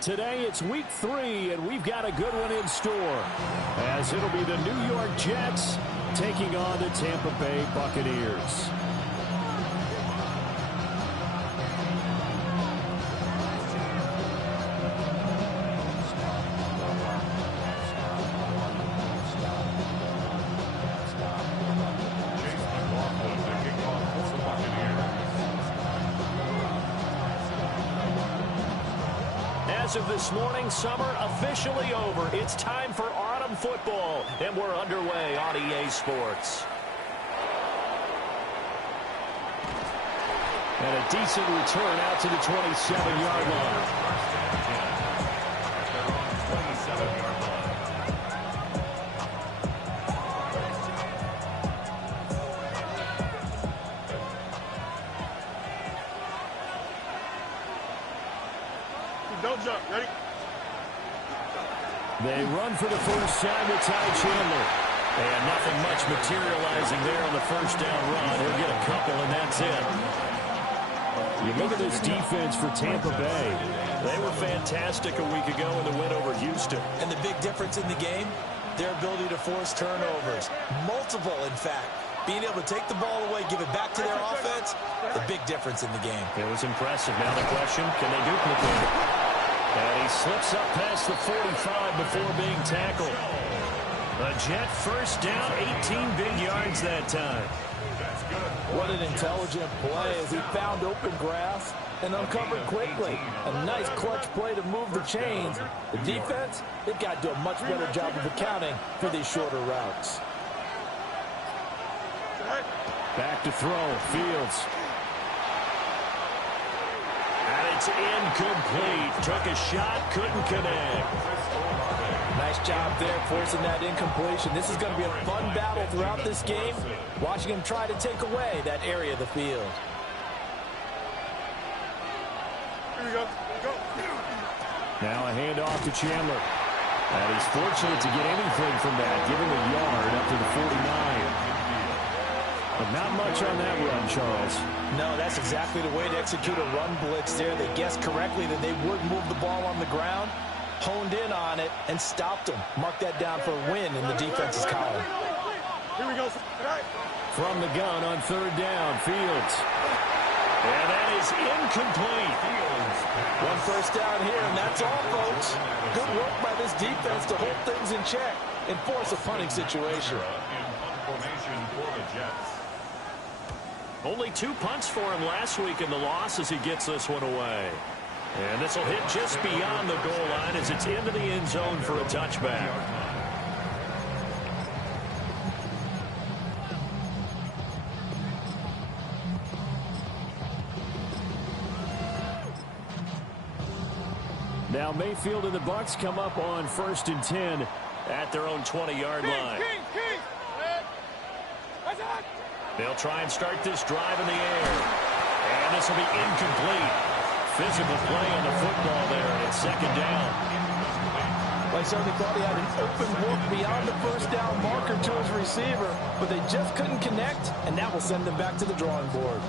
Today it's week 3, and we've got a good one in store, as it'll be the New York Jets taking on the Tampa Bay Buccaneers. As of this morning, summer officially over. It's time for autumn football, and we're underway on EA Sports. And a decent return out to the 27-yard line. Don't jump. Ready? They run for the first time with Ty Chandler. And nothing much materializing there on the first down run. He'll get a couple, and that's it. You look at this defense for Tampa Bay. They were fantastic a week ago in the win over Houston. And the big difference in the game, their ability to force turnovers. Multiple, in fact. Being able to take the ball away, give it back to their offense, the big difference in the game. It was impressive. Now the question, can they duplicate it? And he slips up past the 45 before being tackled. A Jet first down, 18 big yards that time. What an intelligent play as he found open grass and uncovered quickly. A nice clutch play to move the chains. The defense, they've got to do a much better job of accounting for these shorter routes. Back to throw, Fields. And it's incomplete. Took a shot, couldn't connect. Nice job there forcing that incompletion. This is going to be a fun battle throughout this game. Watching him try to take away that area of the field. Here we go. Go. Now a handoff to Chandler. And he's fortunate to get anything from that, giving a yard up to the 49. But not much on that run, Charles. No, that's exactly the way to execute a run blitz there. They guessed correctly that they would move the ball on the ground, honed in on it, and stopped them. Mark that down for a win in the defense's column. Here we go. From the gun on third down, Fields. And that is incomplete. One first down here, and that's all, folks. Good work by this defense to hold things in check and force a punting situation. Formation for the Jets. Only 2 punts for him last week in the loss as he gets this one away. And this will hit just beyond the goal line as it's into the end zone for a touchback. Now Mayfield and the Bucs come up on 1st and 10 at their own 20-yard line. They'll try and start this drive in the air. And this will be incomplete. Physical play on the football there, and it's 2nd down. Well, I certainly thought he had an open look beyond the first down marker to his receiver, but they just couldn't connect, and that will send them back to the drawing board.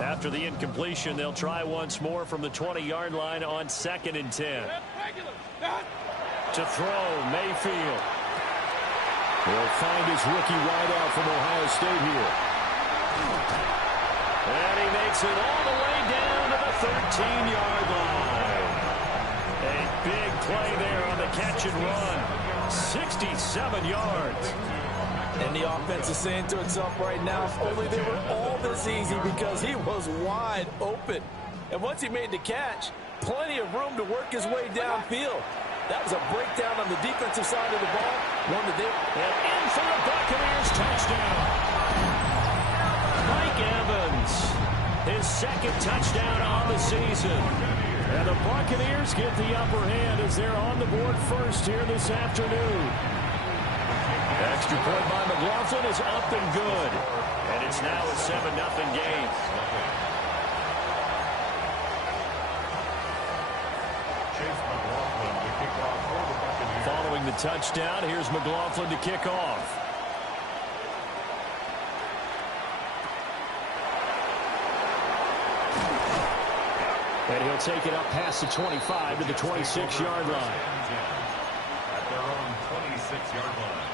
After the incompletion, they'll try once more from the 20-yard line on 2nd and 10. To throw, Mayfield. He'll find his rookie wideout from Ohio State here. And he makes it all the way down to the 13-yard line. A big play there on the catch and run. 67 yards. And the offense is saying to itself right now, if only they were all this easy, because he was wide open. And once he made the catch, plenty of room to work his way downfield. That was a breakdown on the defensive side of the ball. One that they... And in for the Buccaneers touchdown. Mike Evans, his 2nd touchdown on the season. And the Buccaneers get the upper hand as they're on the board first here this afternoon. Extra point by McLaughlin is up and good. And it's now a 7-0 game. Following the touchdown, here's McLaughlin to kick off. And he'll take it up past the 25 to the 26-yard line. At their own 26-yard line.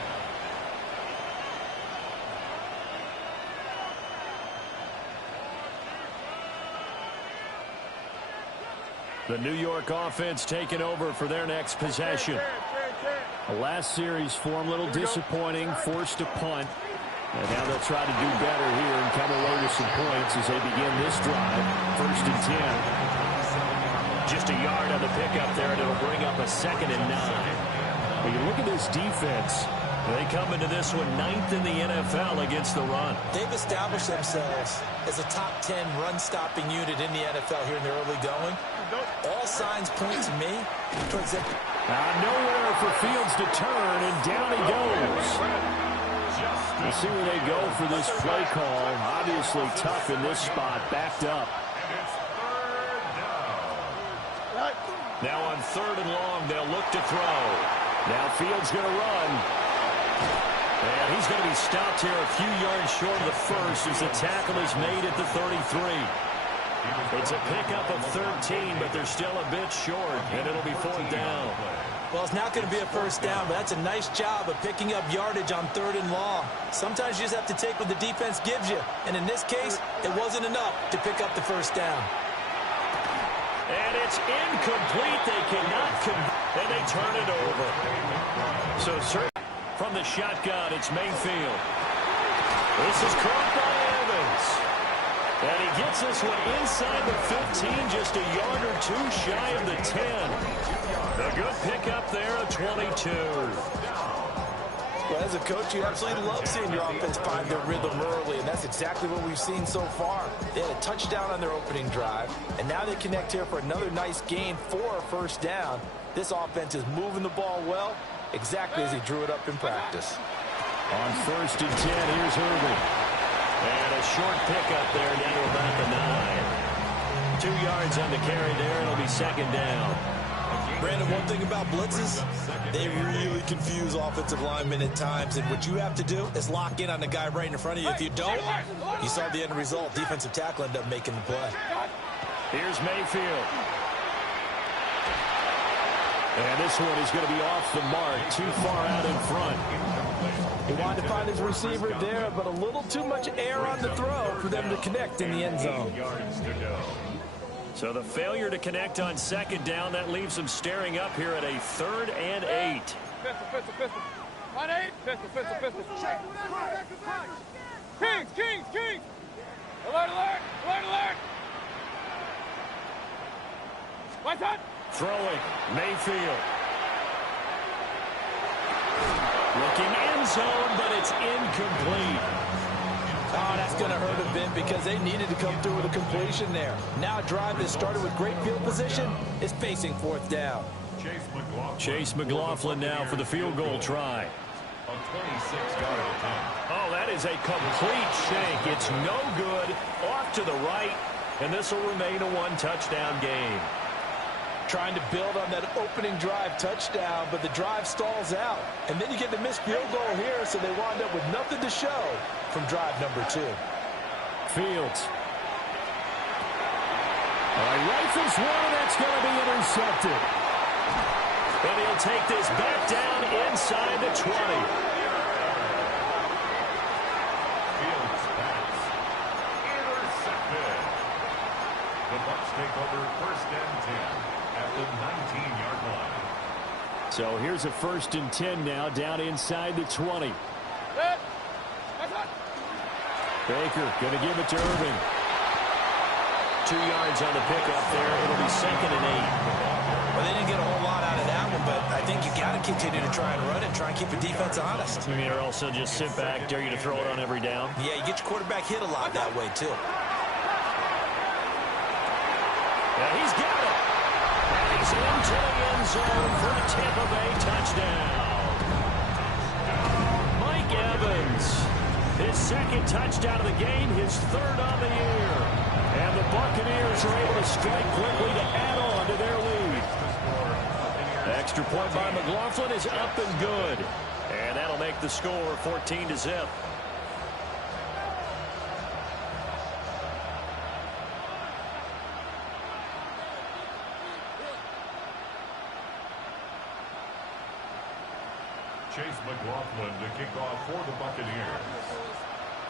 The New York offense taking over for their next possession. The last series for them, a little disappointing, forced to punt. And now they'll try to do better here and come away with some points as they begin this drive. 1st and 10. Just a yard on the pickup there, and it'll bring up a 2nd and 9. When you look at this defense, they come into this one 9th in the NFL against the run. They've established themselves as a top 10 run-stopping unit in the NFL here in the early going. All signs point to me towards it. Nowhere for Fields to turn, and down he goes. We'll see where they go for this play call. Obviously tough in this spot, backed up. Now on 3rd and long, they'll look to throw. Now Fields going to run. And he's going to be stopped here a few yards short of the first as the tackle is made at the 33. It's a pickup of 13, but they're still a bit short, and it'll be 4th down. Well, it's not going to be a first down, but that's a nice job of picking up yardage on 3rd and long. Sometimes you just have to take what the defense gives you, and in this case, it wasn't enough to pick up the first down. And it's incomplete. They cannot and they turn it over. So from the shotgun, it's Mayfield. This is caught by Evans. And he gets this one inside the 15, just a yard or two shy of the 10. A good pickup there, a 22. Well, as a coach, you absolutely love seeing your offense find their rhythm early, and that's exactly what we've seen so far. They had a touchdown on their opening drive, and now they connect here for another nice gain for a first down. This offense is moving the ball well, exactly as he drew it up in practice. On 1st and 10, here's Irving. And a short pickup there down to about the 9. 2 yards on the carry there. It'll be 2nd down. Brandon, one thing about blitzes, they really confuse offensive linemen at times, and what you have to do is lock in on the guy right in front of you. If you don't, you saw the end result. Defensive tackle ended up making the play. Here's Mayfield. And this one is going to be off the mark, too far out in front. He wanted to find his receiver there, but a little too much air on the throw for them to connect in the end zone. So the failure to connect on 2nd down, that leaves them staring up here at a 3rd and 8. Pistol. On 8. Pistol. Kings. Alert. What's that? Throwing, Mayfield. Looking end zone, but it's incomplete. Oh, that's going to hurt a bit because they needed to come through with a completion there. Now a drive that started with great field position is facing 4th down. Chase McLaughlin now for the field goal try. A 26-yard attempt. Oh, that is a complete shank. It's no good. Off to the right, and this will remain a 1-touchdown game. Trying to build on that opening drive touchdown, but the drive stalls out. And then you get the missed field goal here, so they wind up with nothing to show from drive number 2. Fields. Rifles one, and that's going to be intercepted. And he'll take this back down inside the 20. Fields pass. Intercepted. The Bucs take over 1st and 10 at the 19-yard line. So here's a 1st and 10 now, down inside the 20. Baker going to give it to Irving. 2 yards on the pickup there. It'll be 2nd and 8. Well, they didn't get a whole lot out of that one, but I think you got to continue to try and run it, try and keep the defense honest. I mean, or also just sit back, dare you to throw it on every down. Yeah, you get your quarterback hit a lot that way, too. Yeah, he's got it. And he's into the end zone for a Tampa Bay touchdown. Mike Evans, his 2nd touchdown of the game, his 3rd on the year. And the Buccaneers are able to strike quickly to add on to their lead. Extra point by McLaughlin is up and good. And that'll make the score 14-0. Chase McLaughlin to kick off for the Buccaneers.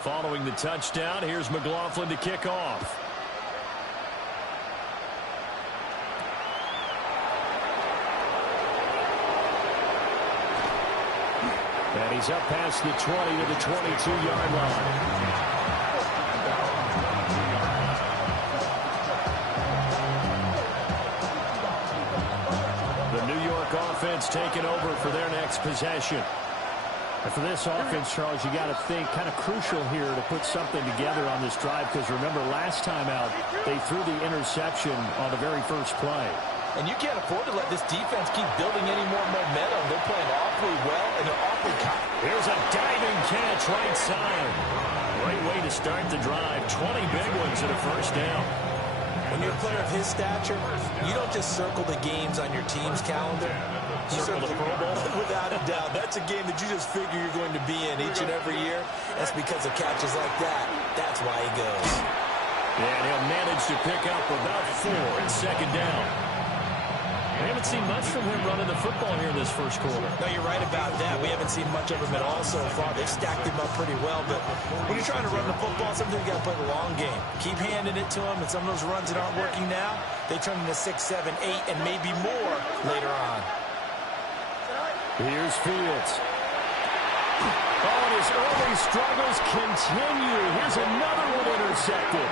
Following the touchdown, here's McLaughlin to kick off. And he's up past the 20 to the 22-yard line. Offense taking over for their next possession. And for this offense, Charles, you got to think kind of crucial here to put something together on this drive, because remember last time out they threw the interception on the very first play. And you can't afford to let this defense keep building any more momentum. They're playing awfully well, and they're awfully confident. Here's a diving catch right side. Great way to start the drive. 20 big ones at a first down. When you're a player of his stature, you don't just circle the games on your team's calendar. You circle the Pro Bowl. Without a doubt. That's a game that you just figure you're going to be in each and every year. That's because of catches like that. That's why he goes. And he'll manage to pick up about 4 in second down. We haven't seen much from him running the football here in this first quarter. No, you're right about that. We haven't seen much of him at all so far. They've stacked him up pretty well. But when you're trying to run the football, sometimes you got to play the long game. Keep handing it to him, and some of those runs that aren't working now, they turn into 6, 7, 8, and maybe more later on. Here's Fields. Oh, and his early struggles continue. Here's another one intercepted.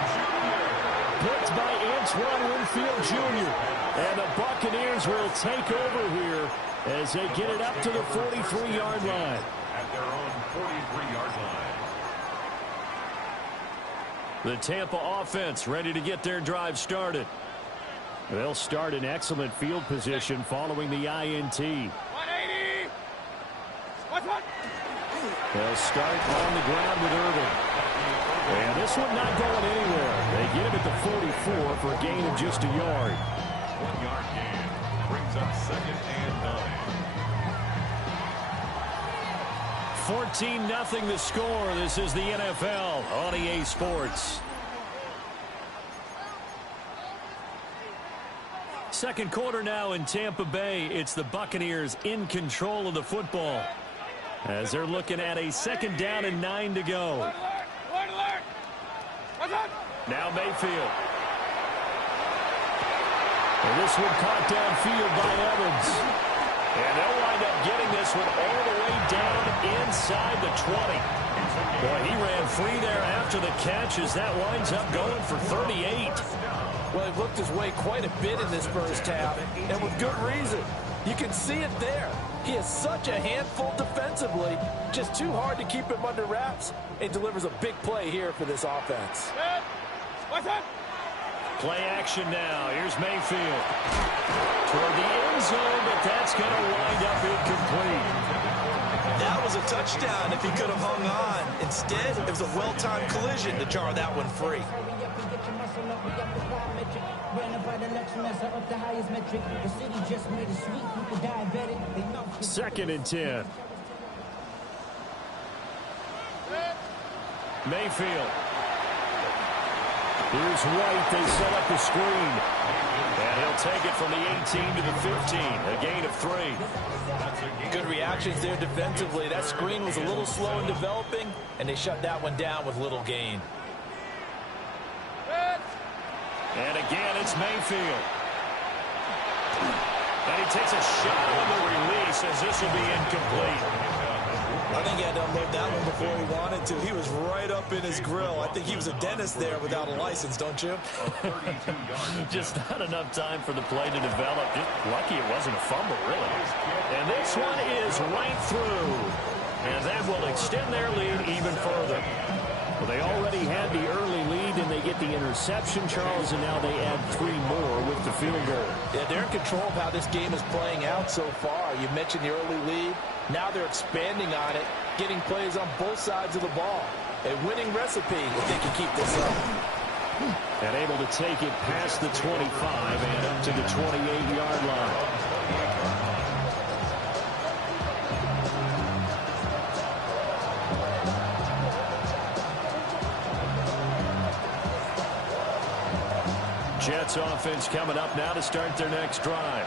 Picked by Antoine Winfield Jr. And the Buccaneers will take over here as they get it up to the 43-yard line. At their own 43-yard line. The Tampa offense ready to get their drive started. They'll start in excellent field position following the INT. 180. They'll start on the ground with Irvin. And this one not going anywhere. They get him at the 44 for a gain of just a yard. 1-yard gain brings up 2nd and 9. 14-0 the score. This is the NFL on EA Sports. Second quarter now in Tampa Bay. It's the Buccaneers in control of the football as they're looking at a 2nd down and 9 to go. Now Mayfield. And this one caught downfield by Evans. And they'll wind up getting this one all the way down inside the 20. Boy, he ran free there after the catch as that winds up going for 38. Well, he looked his way quite a bit in this first half, and with good reason. You can see it there. He is such a handful defensively, just too hard to keep him under wraps, and delivers a big play here for this offense. Play action now. Here's Mayfield. Toward the end zone, but that's going to wind up incomplete. That was a touchdown if he could have hung on. Instead, it was a well-timed collision to jar that one free. Second and 10. Mayfield. Here's White. They set up the screen. And he'll take it from the 18 to the 15. A gain of 3. Good reactions there defensively. That screen was a little slow in developing, and they shut that one down with little gain. And again, it's Mayfield. And he takes a shot on the release as this will be incomplete. I think he had to unload that one before he wanted to. He was right up in his grill. I think he was a dentist there without a license, don't you? Just not enough time for the play to develop. Just lucky it wasn't a fumble, really. And this one is right through. And that will extend their lead even further. Well, they already had the early lead, and they get the interception, Charles, and now they add 3 more with the field goal. Yeah, they're in control of how this game is playing out so far. You mentioned the early lead. Now they're expanding on it, getting plays on both sides of the ball. A winning recipe if they can keep this up. And able to take it past the 25 and up to the 28-yard line. Jets offense coming up now to start their next drive.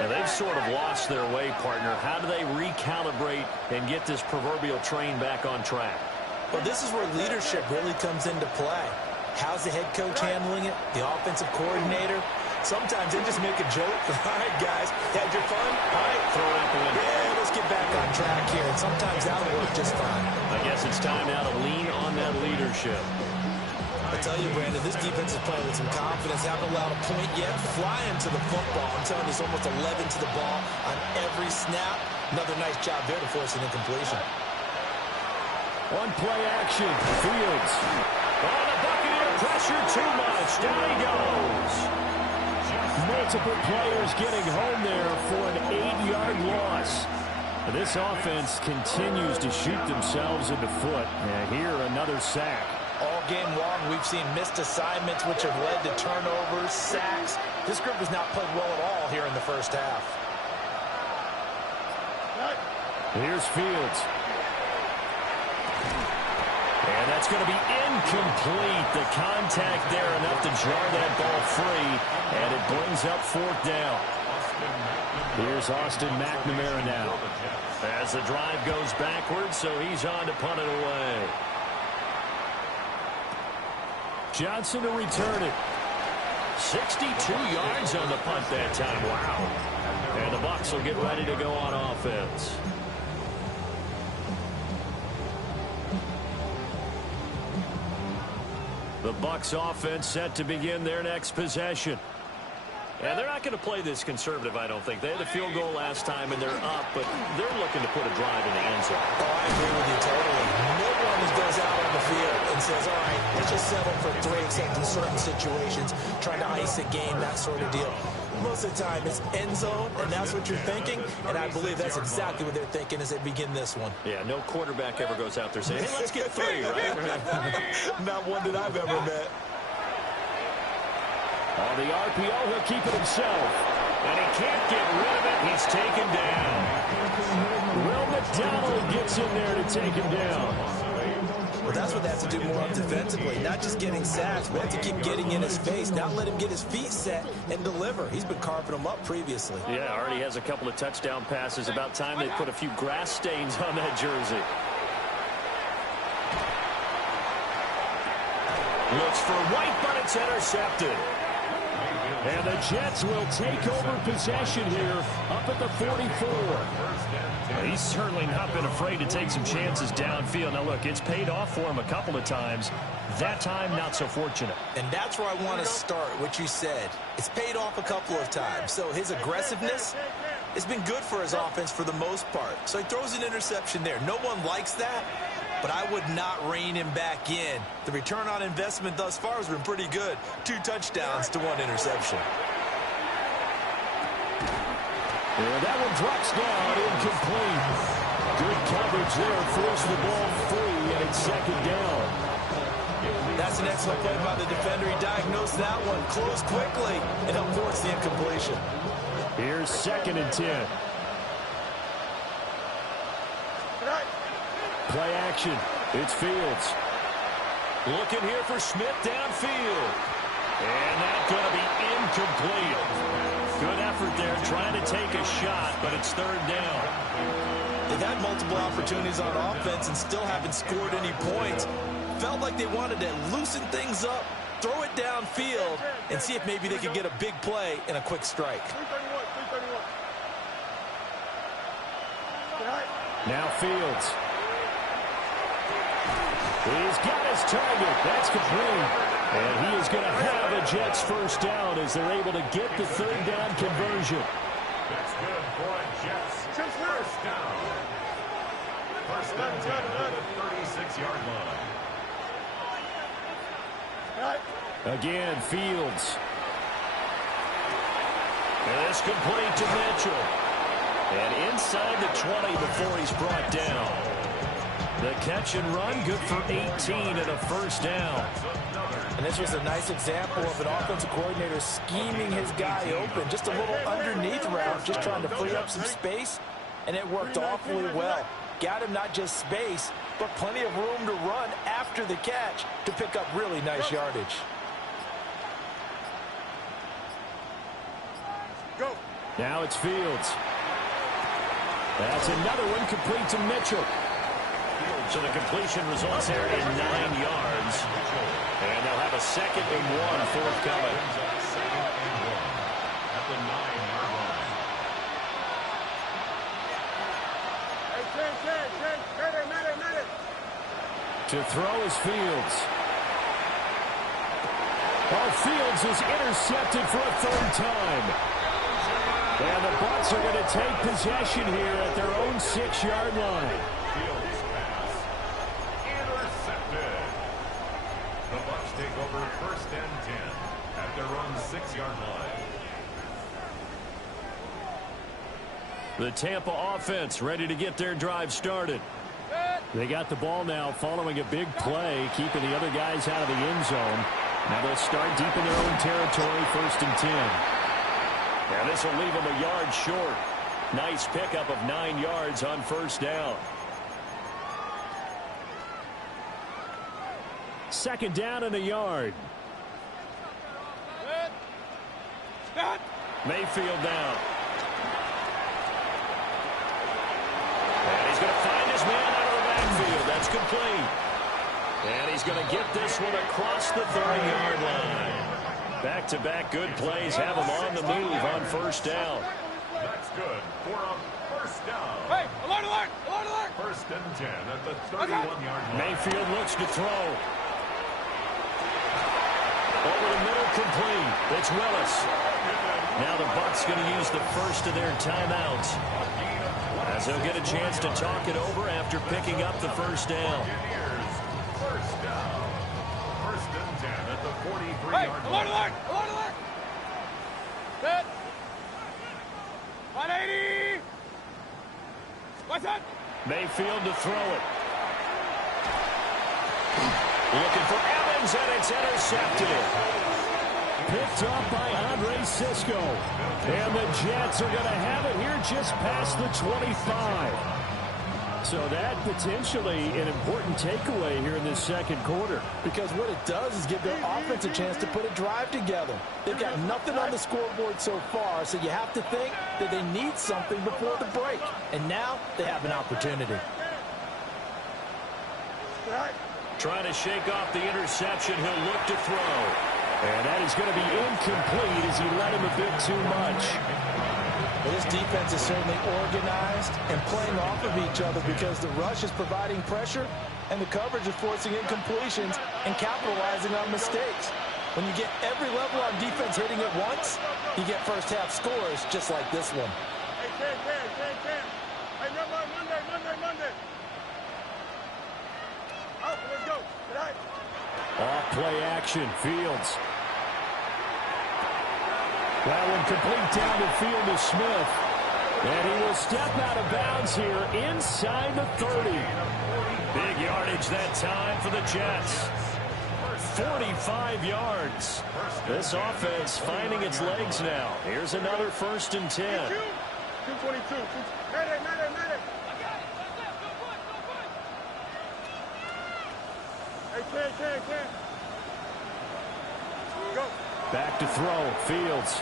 And they've sort of lost their way, partner. How do they recalibrate and get this proverbial train back on track? Well, this is where leadership really comes into play. How's the head coach handling it? The offensive coordinator? Sometimes they just make a joke. All right, guys, had your fun? All right, throw it out the window. Yeah, let's get back on track here. And sometimes that'll work just fine. I guess it's time now to lean on that leadership. I tell you, Brandon, this defense is playing with some confidence. Haven't allowed a point yet. Flying to the football. I'm telling you, it's almost 11 to the ball on every snap. Another nice job there to force an incompletion. One play action. Fields. Oh, the Buccaneer pressure too much. Down he goes. Multiple players getting home there for an 8-yard loss. This offense continues to shoot themselves in the foot. And here, another sack. All game long, we've seen missed assignments, which have led to turnovers, sacks. This group has not played well at all here in the first half. Here's Fields. And that's going to be incomplete. The contact there enough to jar that ball free, and it brings up fourth down. Here's Austin McNamara now. As the drive goes backwards, so he's on to punt it away. Johnson to return it. 62 yards on the punt that time. Wow. And the Bucs will get ready to go on offense. The Bucs offense set to begin their next possession. And they're not going to play this conservative, I don't think. They had a field goal last time, and they're up, but they're looking to put a drive in the end zone. Oh, I agree with you totally. No one just goes out on the field and says, all right, let's just settle for 3, except in certain situations, trying to ice a game, that sort of deal. Most of the time, it's end zone, and that's what you're thinking, and I believe that's exactly what they're thinking as they begin this one. Yeah, no quarterback ever goes out there saying, hey, let's get 3, right? Not one that I've ever met. On the RPO, he'll keep it himself. And he can't get rid of it. He's taken down. Will McDonald gets in there to take him down. Well, that's what they have to do more of defensively. Not just getting sacks, but have to keep getting in his face. Not let him get his feet set and deliver. He's been carving them up previously. Yeah, already has a couple of touchdown passes. About time they put a few grass stains on that jersey. Looks for White, but it's intercepted. And the Jets will take over possession here up at the 44. He's certainly not been afraid to take some chances downfield. Now, look, it's paid off for him a couple of times. That time, not so fortunate. And that's where I want to start, what you said. It's paid off a couple of times. So his aggressiveness has been good for his offense for the most part. So he throws an interception there. No one likes that, but I would not rein him back in. The return on investment thus far has been pretty good. 2 touchdowns to 1 interception. Yeah, that one drops down, incomplete. Good coverage there, forced the ball free, and it's second down. That's an excellent play by the defender. He diagnosed that one, closed quickly, and helped force the incompletion. Here's 2nd and 10. Play action. It's Fields. Looking here for Smith downfield. And that's going to be incomplete. Good effort there, trying to take a shot, but it's 3rd down. They've had multiple opportunities on offense and still haven't scored any points. Felt like they wanted to loosen things up, throw it downfield, and see if maybe they could get a big play and a quick strike. Now Fields. He's got his target. That's complete. And he is going to have a Jets first down as they're able to get the 3rd down conversion. That's good for Jets. First down. First down at the 36-yard line. Again, Fields. And it's complete to Mitchell. And inside the 20 before he's brought down. The catch and run, good for 18 and a first down. And this was a nice example of an offensive coordinator scheming his guy open. Just a little underneath route, just trying to free up some space, and it worked awfully well. Got him not just space, but plenty of room to run after the catch to pick up really nice yardage. Go. Now it's Fields. That's another one complete to Mitchell. So the completion results there in 9 yards. And they'll have a 2nd and 1 forthcoming. Second and 1 at the 9-yard line. To throw is Fields. Well, Fields is intercepted for a 3rd time. And the Bucs are going to take possession here at their own 6-yard line. Fields pass. Intercepted. The Bucs take over 1st and 10 at their own 6-yard line. The Tampa offense ready to get their drive started. They got the ball now following a big play, keeping the other guys out of the end zone. Now they'll start deep in their own territory, 1st and 10. Now this will leave them a yard short. Nice pickup of 9 yards on 1st down. 2nd down and a yard. Mayfield down. And he's going to find his man out of the backfield. That's complete. And he's going to get this one across the 30-yard line. Back-to-back good plays have him on the move on 1st down. That's good for a 1st down. Hey, alert, alert, alert, alert. 1st and 10 at the 31-yard line. Mayfield looks to throw. Over the middle, complete. It's Willis. Now the Bucs going to use the first of their timeouts, as they'll get a chance to talk it over after picking up the 1st down. 1st down. 1st and 10 at the 43-yard Hey, line. alert, alert, alert, alert. Set. 180. What's that? Mayfield to throw it. Looking for Evans, and it's intercepted. Picked up by Andre Sisco. And the Jets are going to have it here just past the 25. So that potentially an important takeaway here in this 2nd quarter. Because what it does is give their offense a chance to put a drive together. They've got nothing on the scoreboard so far, so you have to think that they need something before the break. And now they have an opportunity. Trying to shake off the interception. He'll look to throw. And that is going to be incomplete as he let him a bit too much. Well, this defense is certainly organized and playing off of each other because the rush is providing pressure and the coverage is forcing incompletions and capitalizing on mistakes. When you get every level on defense hitting at once, you get 1st half scores just like this one. Hey, Ken. Hey, Monday. Out, let's go. Tonight. Off play action. Fields. That one complete down the field to Smith. And he will step out of bounds here inside the 30. Big yardage that time for the Jets. 45 yards. This offense finding its legs now. Here's another 1st and 10. 222. Medic. Hey, Ken. Go. Back to throw. Fields.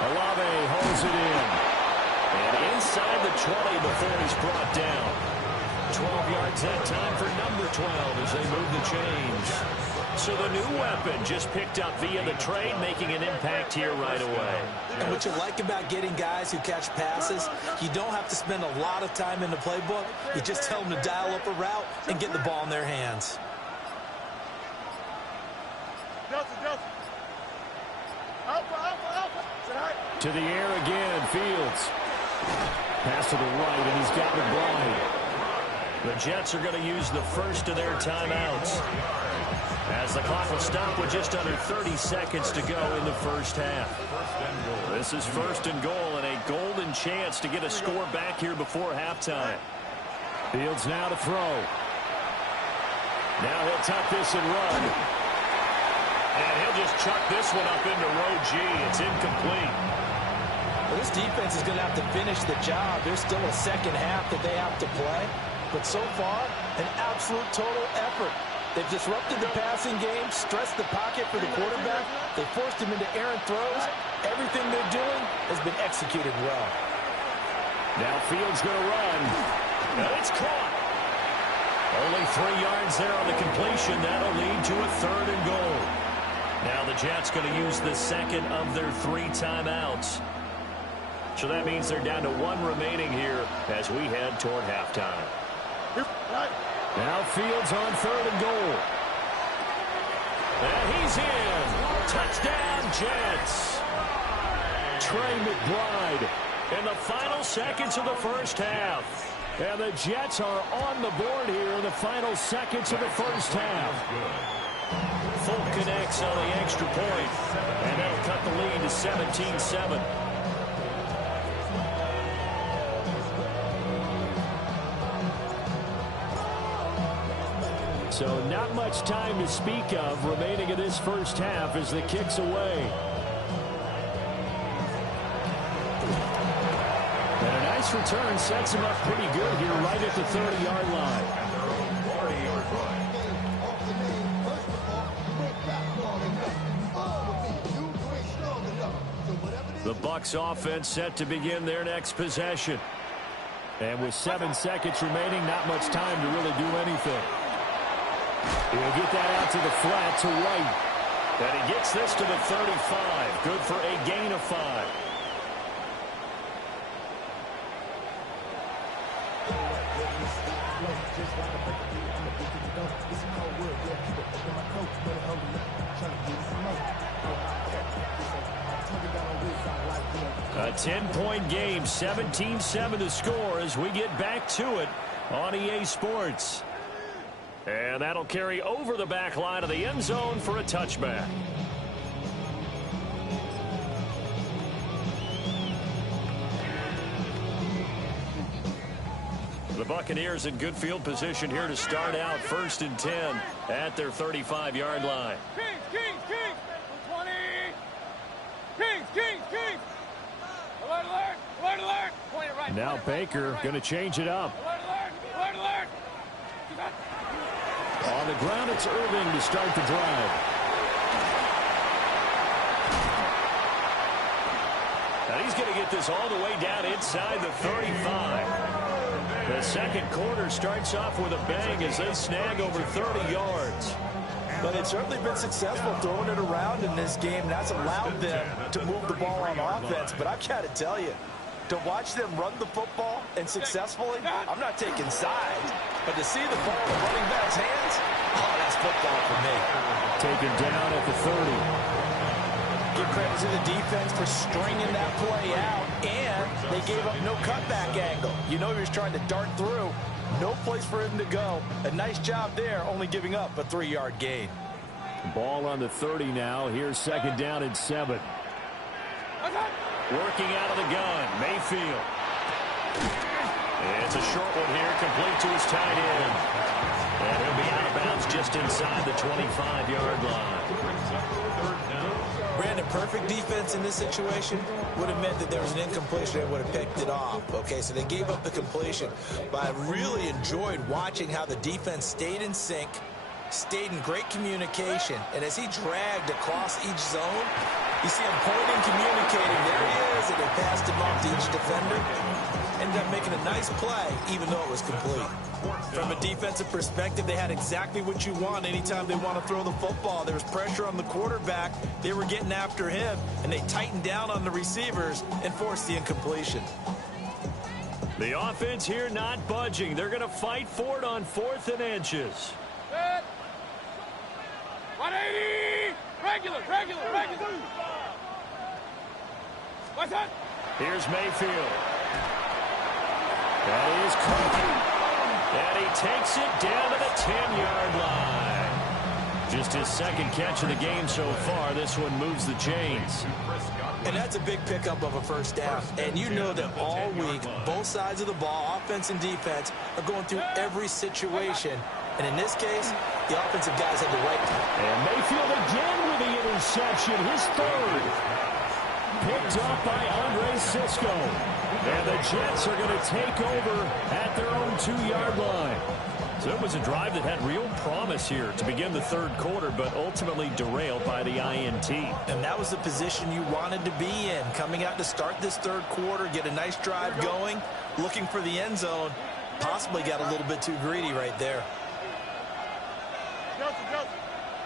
Olave holds it in. And inside the 20 before he's brought down. 12 yards that time for number 12 as they move the chains. So the new weapon just picked up via the trade, making an impact here right away. And what you like about getting guys who catch passes, you don't have to spend a lot of time in the playbook. You just tell them to dial up a route and get the ball in their hands. Delta. Alpha. To the air again, Fields. Pass to the right, and he's got McBride. The Jets are going to use the first of their timeouts, as the clock will stop with just under 30 seconds to go in the 1st half. This is 1st and goal, and a golden chance to get a score back here before halftime. Fields now to throw. Now he'll tuck this and run. And he'll just chuck this one up into row G. It's incomplete. Well, this defense is going to have to finish the job. There's still a 2nd half that they have to play. But so far, an absolute total effort. They've disrupted the passing game, stressed the pocket for the quarterback. They forced him into errant throws. Everything they're doing has been executed well. Now Fields going to run. And it's caught. Only 3 yards there on the completion. That'll lead to a 3rd and goal. Now the Jets going to use the second of their 3 timeouts. So that means they're down to 1 remaining here as we head toward halftime. Now Fields on 3rd and goal. And he's in. Touchdown, Jets. Trey McBride in the final seconds of the first half. And the Jets are on the board here in the final seconds of the first half. Folk connects on the extra point. And that'll cut the lead to 17-7. So not much time to speak of remaining in this first half as the kick's away. And a nice return sets him up pretty good here right at the 30-yard line. The Bucs offense set to begin their next possession. And with 7 seconds remaining, not much time to really do anything. He'll get that out to the flat to White. And he gets this to the 35. Good for a gain of 5. A 10-point game, 17-7 to score as we get back to it on EA Sports. And that'll carry over the back line of the end zone for a touchback. The Buccaneers in good field position here to start out 1st and 10 at their 35-yard line. Kings, 20. Kings. Alert. Point it right. Now Baker going to change it up. Alert. On the ground, it's Irving to start the drive. And he's going to get this all the way down inside the 35. The second quarter starts off with a bang as they snag over 30 yards. But it's certainly been successful throwing it around in this game. That's allowed them to move the ball on offense. But I've got to tell you, to watch them run the football and successfully, I'm not taking sides. But to see the ball in the running back's hands, oh, that's football for me. Taken down at the 30. Give credit to the defense for stringing that play out, and they gave up no cutback angle. You know he was trying to dart through. No place for him to go. A nice job there, only giving up a 3-yard gain. Ball on the 30 now. Here's 2nd down and 7. Working out of the gun, Mayfield. It's a short one here, complete to his tight end. And he'll be out of bounds just inside the 25-yard line. Brandon, perfect defense in this situation would have meant that there was an incompletion and would have picked it off. Okay, so they gave up the completion. But I really enjoyed watching how the defense stayed in sync, stayed in great communication. And as he dragged across each zone, you see him pointing, communicating. There he is, and they passed him off to each defender. Ended up making a nice play, even though it was complete. From a defensive perspective, they had exactly what you want anytime they want to throw the football. There was pressure on the quarterback. They were getting after him, and they tightened down on the receivers and forced the incompletion. The offense here not budging. They're going to fight for it on 4th and inches. 180. Regular. What's that? Here's Mayfield. That is cooking. And he takes it down to the 10-yard line. Just his 2nd catch of the game so far. This one moves the chains. And that's a big pickup of a 1st down. And you know that all week, both sides of the ball, offense and defense, are going through every situation. And in this case, the offensive guys had the right time. And Mayfield again with the interception, his 3rd. Picked up by Andre Sisco. And the Jets are going to take over at their own 2-yard line. So it was a drive that had real promise here to begin the third quarter, but ultimately derailed by the INT. And that was the position you wanted to be in. Coming out to start this third quarter, get a nice drive going, looking for the end zone. Possibly got a little bit too greedy right there.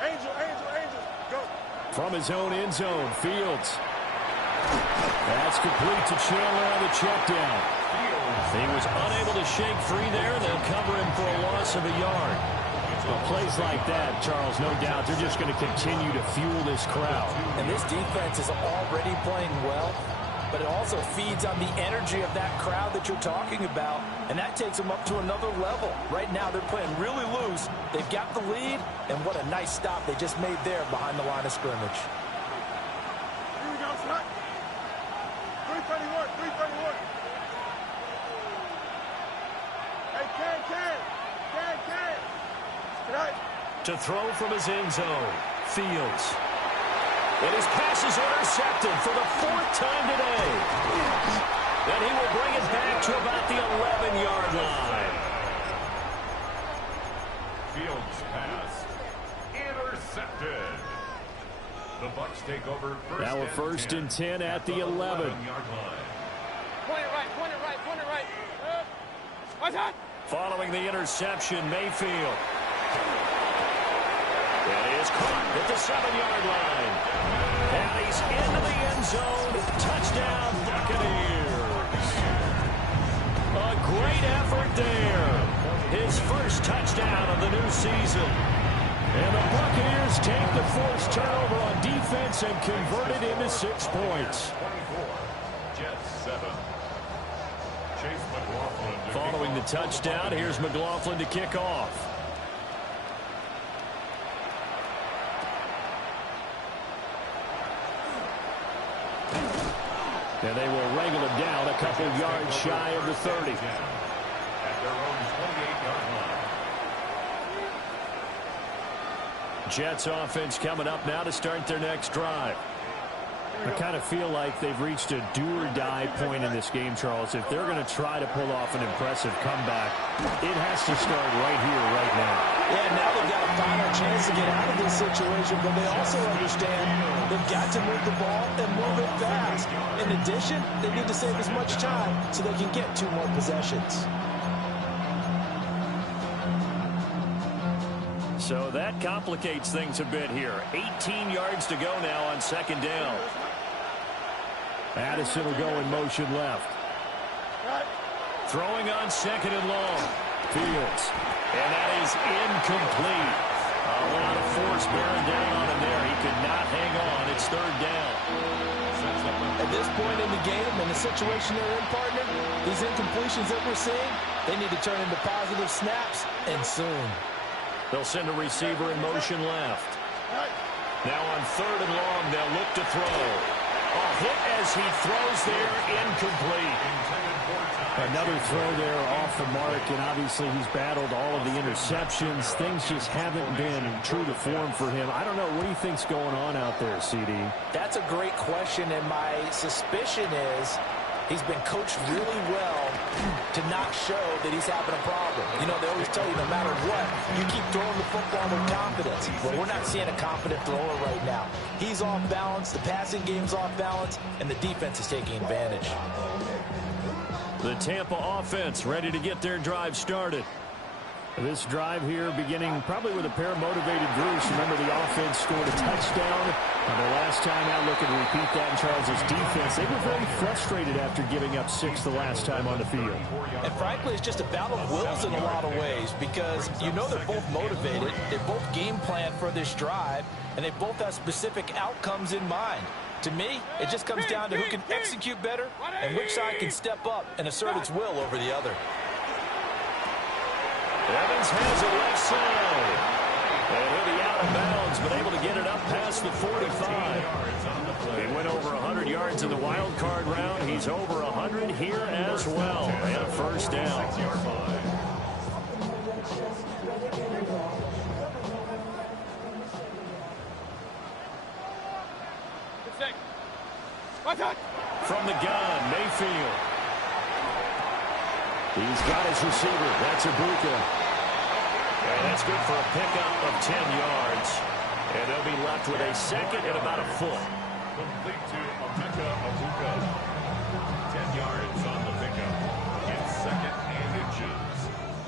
Angel, go. From his own end zone, Fields. That's complete to Chandler on the check down. He was unable to shake free there. They'll cover him for a loss of a yard. Well, plays like that, Charles, no doubt, they're just going to continue to fuel this crowd. And this defense is already playing well, but it also feeds on the energy of that crowd that you're talking about, and that takes them up to another level. Right now, they're playing really loose. They've got the lead, and what a nice stop they just made there behind the line of scrimmage. Here we go, Scott. 331. Hey, Can. Tonight. To throw from his end zone, Fields. And his pass is intercepted for the fourth time today. Then he will bring it back to about the 11-yard line. Fields pass intercepted. The Bucs take over first. Now a first and 10 at the 11. Point it right. What's that? Following the interception, Mayfield. It is caught at the 7-yard line. And he's into the end zone. Touchdown, Buccaneers. A great effort there. His first touchdown of the new season. And the Buccaneers take the forced turnover on defense and convert it into 6 points. 24, Jets 7. Chase McLaughlin. Following the touchdown, here's McLaughlin to kick off. And they will wrangle him down a couple yards shy of the 30. At their own 28-yard line. Jets offense coming up now to start their next drive. I kind of feel like they've reached a do-or-die point in this game, Charles. If they're going to try to pull off an impressive comeback, it has to start right here, right now. Yeah, now they've got a final chance to get out of this situation, but they also understand they've got to move the ball and move it fast. In addition, they need to save as much time so they can get 2 more possessions. So that complicates things a bit here. 18 yards to go now on second down. Addison will go in motion left. Throwing on second and long. Fields. And that is incomplete. A lot of force bearing down on him there. He could not hang on. It's third down. At this point in the game, and the situation they're in, partner, these incompletions that we're seeing, they need to turn into positive snaps, and soon. They'll send a receiver in motion left. Now on third and long, they'll look to throw. A hit as he throws there, incomplete. Another throw there off the mark, and obviously he's battled all of the interceptions. Things just haven't been true to form for him. I don't know. What do you think's going on out there, CD? That's a great question, and my suspicion is he's been coached really well to not show that he's having a problem. You know, they always tell you no matter what, you keep throwing the football with confidence. Well, we're not seeing a confident thrower right now. He's off balance, the passing game's off balance, and the defense is taking advantage. The Tampa offense ready to get their drive started. This drive here beginning probably with a pair of motivated groups. Remember, the offense scored a touchdown. The last time out, looking to repeat that in Charles' defense. They were very frustrated after giving up 6 the last time on the field. And frankly, it's just a battle of wills in a lot of ways because you know they're both motivated. They both game plan for this drive, and they both have specific outcomes in mind. To me, it just comes down to who can execute better and which side can step up and assert its will over the other. Evans has it left side. And he'll be out of bounds, but able to get it up past the 45. He went over 100 yards in the wild card round. He's over 100 here as well. And a first down. From the gun, Mayfield. He's got his receiver. That's Ibuka. And that's good for a pickup of 10 yards. And they'll be left with a second and about a foot. Complete to Emeka Abuka. 10 yards on the pickup. It's second and inches.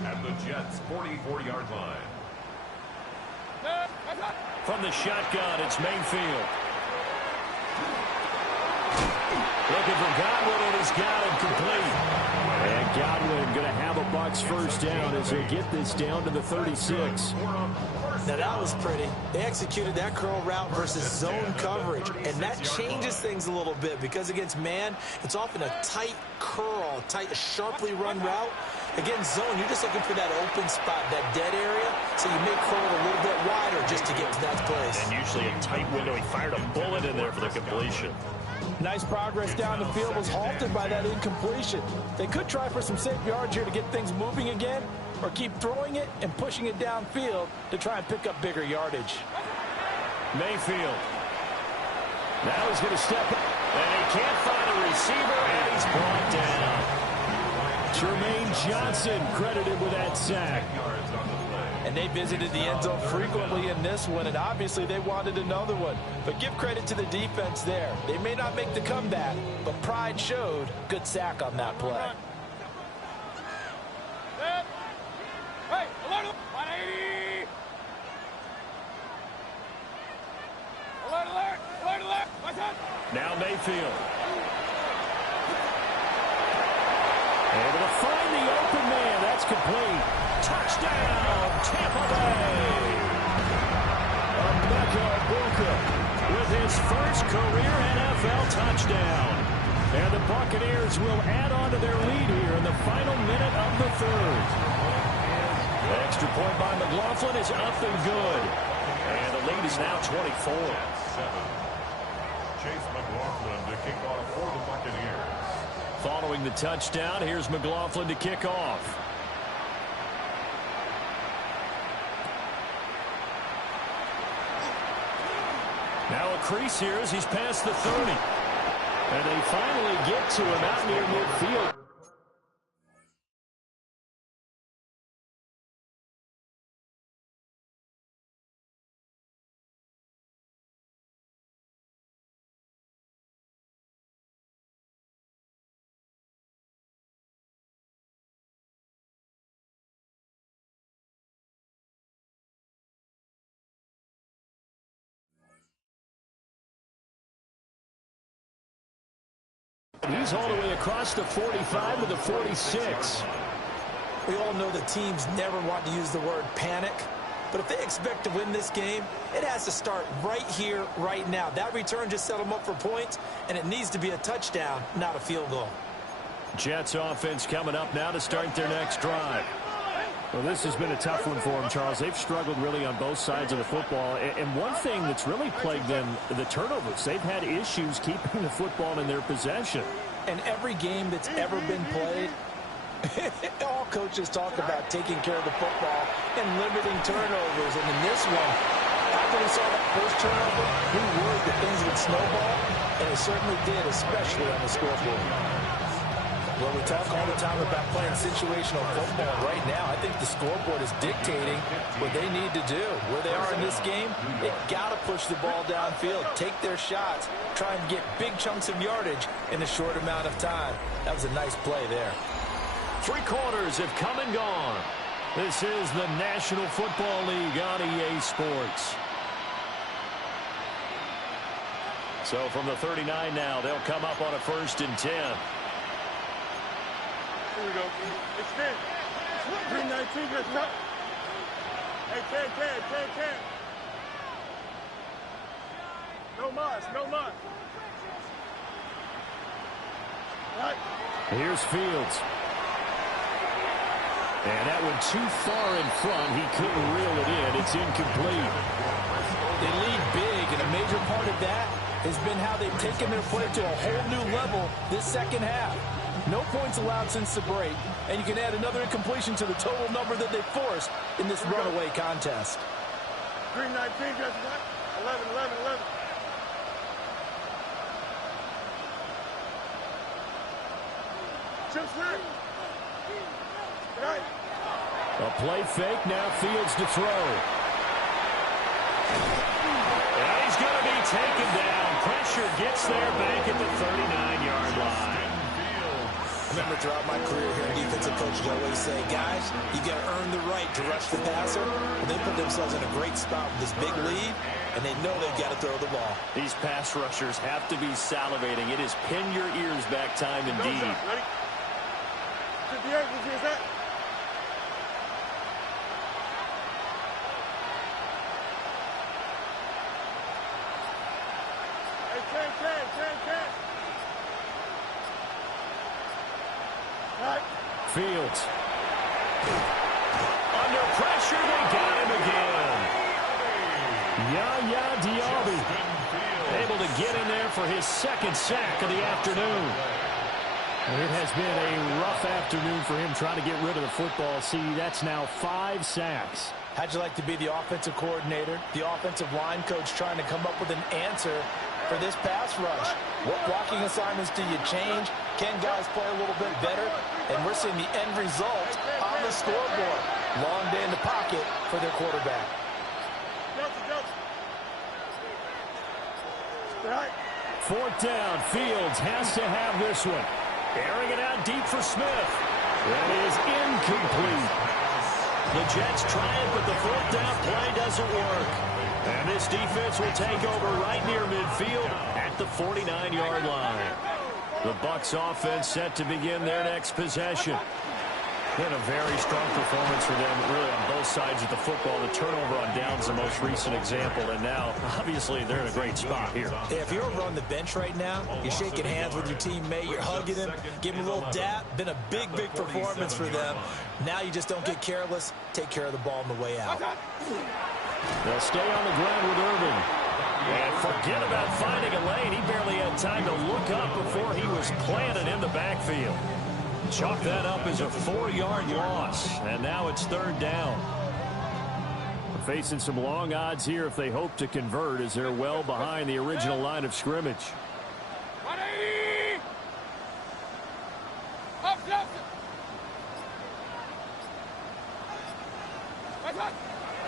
At the Jets' 44-yard line. From the shotgun, it's Mayfield. Looking for Godwin, and he's got him complete. And Godwin going to have a Bucs first down as they get this down to the 36. Now that was pretty. They executed that curl route versus zone coverage, and that changes things a little bit because against man, it's often a tight curl, tight, sharply run route. Against zone, you're just looking for that open spot, that dead area, so you may curl it a little bit wider just to get to that place. And usually a tight window. He fired a bullet in there for the completion. Nice progress down the field was halted by that incompletion. They could try for some safe yards here to get things moving again, or keep throwing it and pushing it downfield to try and pick up bigger yardage. Mayfield. Now he's going to step up, and he can't find a receiver, and he's brought down. Jermaine Johnson credited with that sack. And they visited the end zone frequently in this one, and obviously they wanted another one. But give credit to the defense there. They may not make the comeback, but pride showed. Good sack on that play. Hey, alert! 180! Alert, alert! Alert, alert! Watch out! Now Mayfield. Able to find the open man. That's complete. Touchdown, Tampa Bay. Emeka Abuka with his first career NFL touchdown. And the Buccaneers will add on to their lead here in the final minute of the third. The extra point by McLaughlin is up and good. And the lead is now 24. Chase McLaughlin to kick off for the Buccaneers. Following the touchdown, here's McLaughlin to kick off. Now a crease here as he's past the 30. And they finally get to him out near midfield. He's all the way across the 45 to the 46. We all know that teams never want to use the word panic, but if they expect to win this game, it has to start right here, right now. That return just set them up for points, and it needs to be a touchdown, not a field goal. Jets offense coming up now to start their next drive. Well, this has been a tough one for them, Charles. They've struggled really on both sides of the football. And one thing that's really plagued them, the turnovers. They've had issues keeping the football in their possession. And every game that's ever been played, all coaches talk about taking care of the football and limiting turnovers. And in this one, after we saw that first turnover, we worried that things would snowball, and it certainly did, especially on the scoreboard. Well, we talk all the time about playing situational football. Right now, I think the scoreboard is dictating what they need to do. Where they are in this game, they've got to push the ball downfield, take their shots, try and get big chunks of yardage in a short amount of time. That was a nice play there. 3 quarters have come and gone. This is the National Football League on EA Sports. So from the 39 now, they'll come up on a 1st and 10. Here we go. Extend. 319, let's go. Hey, Ken. No mas, no mas. Right. Here's Fields. And that went too far in front. He couldn't reel it in. It's incomplete. They lead big, and a major part of that has been how they've taken their play to a whole new level this second half. No points allowed since the break, and you can add another incompletion to the total number that they forced in this runaway contest. 319, just 11. Chips right. Right. A play fake, now Fields to throw. And he's going to be taken down. Pressure gets there back at the 39-yard line. I remember throughout my career here in defensive coaching, I always say, guys, you got to earn the right to rush the passer. And they put themselves in a great spot with this big lead, and they know they've got to throw the ball. These pass rushers have to be salivating. It is pin your ears back time indeed. Ready? 58, where's that? Hey, 10. Fields. Under pressure, they got him again. Yaya Diaby able to get in there for his second sack of the afternoon. It has been a rough afternoon for him trying to get rid of the football. See, that's now 5 sacks. How'd you like to be the offensive coordinator, the offensive line coach trying to come up with an answer for this pass rush? What blocking assignments do you change? Can guys play a little bit better? And we're seeing the end result on the scoreboard. Long day in the pocket for their quarterback. Fourth down, Fields has to have this one. Airing it out deep for Smith. That is incomplete. The Jets try it, but the fourth down play doesn't work. And this defense will take over right near midfield at the 49-yard line. The Bucs offense set to begin their next possession. Been a very strong performance for them, really, on both sides of the football. The turnover on downs, the most recent example, and now, obviously, they're in a great spot here. Yeah, if you're over on the bench right now, you're shaking hands with your teammate, you're hugging him, giving him a little dap. Been a big, big performance for them. Now you just don't get careless. Take care of the ball on the way out. They'll stay on the ground with Irvin. And forget about finding a lane. He barely had time to look up before he was planted in the backfield. Chalk that up as a 4-yard loss. And now it's third down. We're facing some long odds here if they hope to convert, as they're well behind the original line of scrimmage.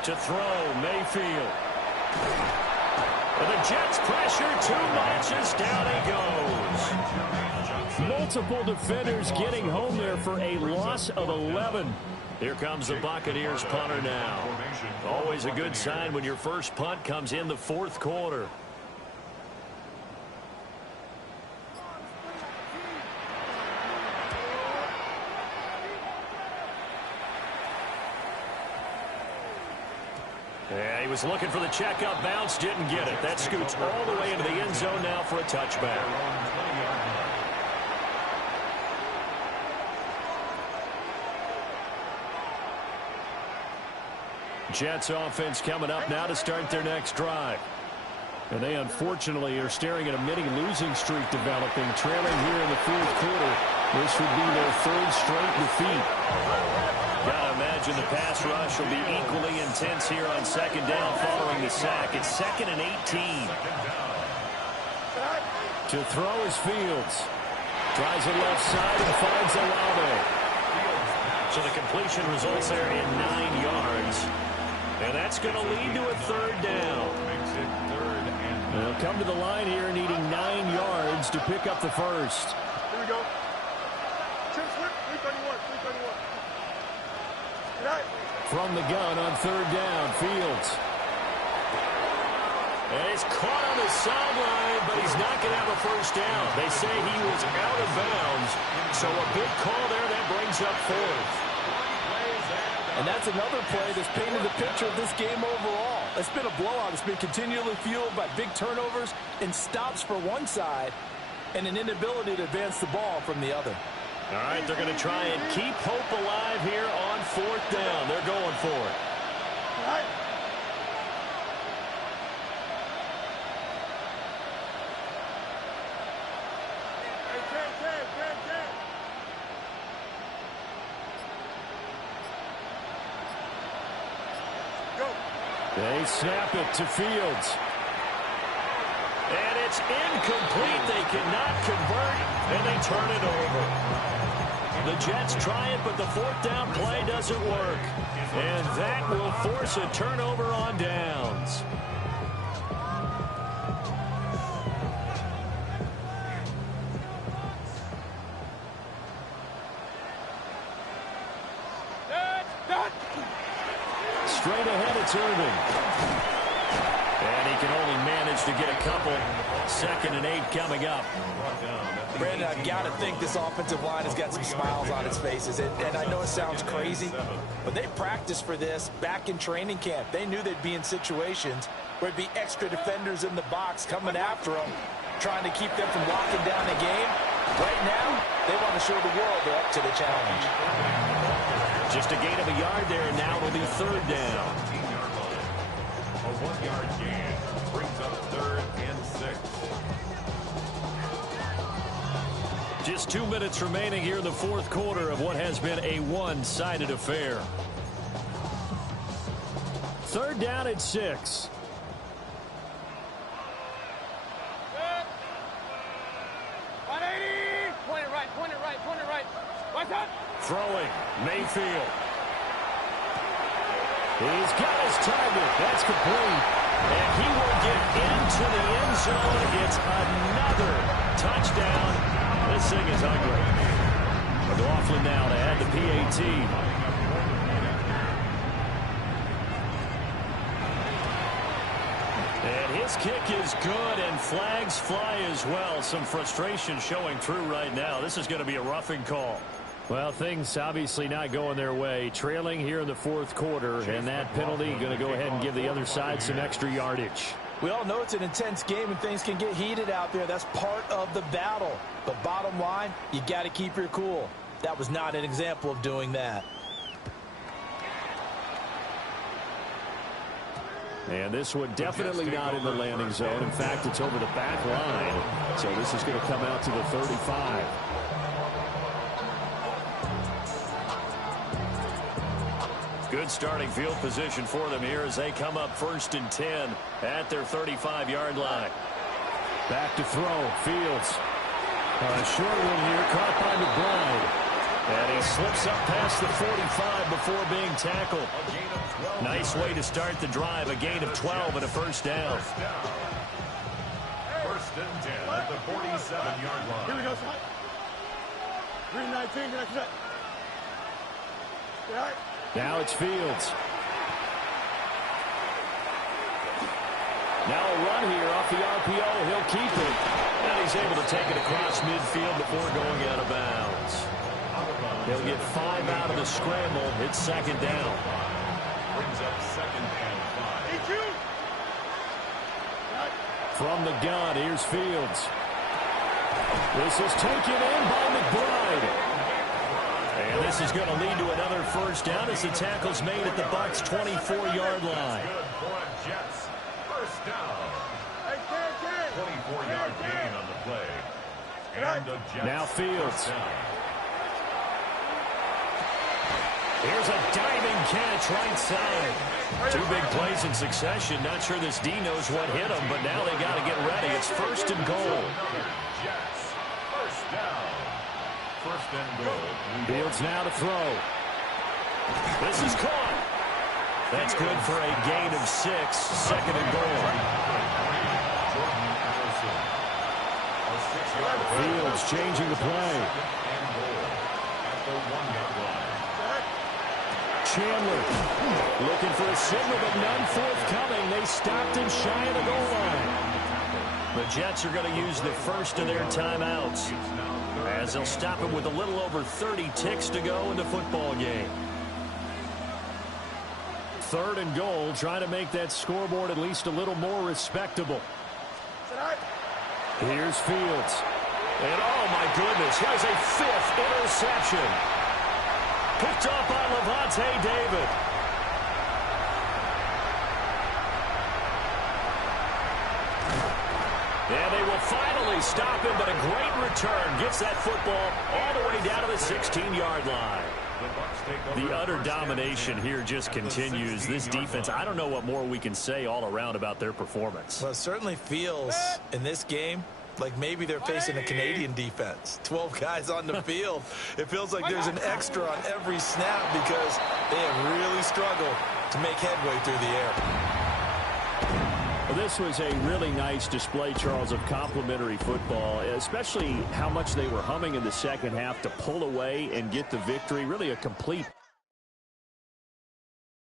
To throw, Mayfield. And the Jets pressure too much as down he goes. Multiple defenders getting home there for a loss of 11. Here comes the Buccaneers punter now. Always a good sign when your first punt comes in the fourth quarter. Yeah, he was looking for the checkup bounce, didn't get it. That scoots all the way into the end zone now for a touchback. Jets offense coming up now to start their next drive. And they unfortunately are staring at a mini losing streak developing, trailing here in the fourth quarter. This would be their third straight defeat. Gotta imagine the pass rush will be equally intense here on second down following the sack. It's 2nd and 18. To throw is Fields. Tries it left side and finds Olave. So the completion results there in 9 yards. And that's going to lead to a third down. They'll come to the line here needing 9 yards to pick up the first. Here we go. Chip slip, 331. From the gun on third down, Fields. And he's caught on the sideline, but he's not going to have a first down. They say he was out of bounds, so a big call there that brings up fourth. And that's another play that's painted the picture of this game overall. It's been a blowout. It's been continually fueled by big turnovers and stops for one side and an inability to advance the ball from the other. All right, they're going to try and keep hope alive here on fourth down. They're going for it. They snap it to Fields. And it's incomplete. They cannot convert, and they turn it over. The Jets try it, but the fourth down play doesn't work. And that will force a turnover on downs. Straight ahead, it's Irving. And he can only manage to get a couple. 2nd and 8 coming up. Brandon, I've got to think this offensive line has got some smiles on its faces. And I know it sounds crazy, but they practiced for this back in training camp. They knew they'd be in situations where there'd be extra defenders in the box coming after them, trying to keep them from locking down the game. Right now, they want to show the world they're up to the challenge. Just a gain of a yard there, and now it'll be 3rd down. A 1-yard gain brings up 3rd and 6. Just 2 minutes remaining here in the 4th quarter of what has been a one-sided affair. 3rd down at 6. Throwing, Mayfield. He's got his target. That's complete. And he will get into the end zone. It's another touchdown. This thing is ugly. McLaughlin now to add the PAT. And his kick is good, and flags fly as well. Some frustration showing through right now. This is going to be a roughing call. Well, things obviously not going their way. Trailing here in the 4th quarter, and that penalty going to go ahead and give the other side some extra yardage. We all know it's an intense game and things can get heated out there. That's part of the battle. But bottom line, you got to keep your cool. That was not an example of doing that. And this one definitely not in the landing zone. In fact, it's over the back line. So this is going to come out to the 35. Good starting field position for them here as they come up 1st and 10 at their 35-yard line. Back to throw. Fields. A short one here, caught by McBride. And he slips up past the 45 before being tackled. Nice way to start the drive. A gain of 12 and a 1st down. 1st and 10 at the 47-yard line. Here we go, son. 319, next set. Yeah. Now it's Fields. Now a run here off the RPO. He'll keep it. And he's able to take it across midfield before going out of bounds. He'll get 5 out of the scramble. It's 2nd down. Brings up 2nd and 5. From the gun, here's Fields. This is taken in by McBride. And this is going to lead to another 1st down as the tackle's made at the Bucs 24-yard line. Good for Jets. 1st down. 24-yard gain on the play. And the Jets. Now Fields. Here's a diving catch right side. 2 big plays in succession. Not sure this D knows what hit him, but now they got to get ready. It's 1st and goal. Jets. 1st down. 1st and goal. Fields now to throw. This is caught. That's good for a gain of 6. 2nd and goal. Fields changing the play. At the 1-yard line. Chandler looking for a signal, but none forthcoming. They stopped him shy of the goal line. The Jets are going to use the first of their timeouts as they'll stop him with a little over 30 ticks to go in the football game. 3rd and goal, trying to make that scoreboard at least a little more respectable. Here's Fields. And oh my goodness, here's a 5th interception. Picked up by Levante David. And they will finally stop him, but a great return gets that football all the way down to the 16-yard line. The utter domination here just continues. This defense, I don't know what more we can say all around about their performance. Well, it certainly feels in this game Like maybe they're facing a Canadian defense. 12 guys on the field. It feels like there's an extra on every snap because they have really struggled to make headway through the air. Well, this was a really nice display, Charles, of complimentary football, especially how much they were humming in the second half to pull away and get the victory. Really a complete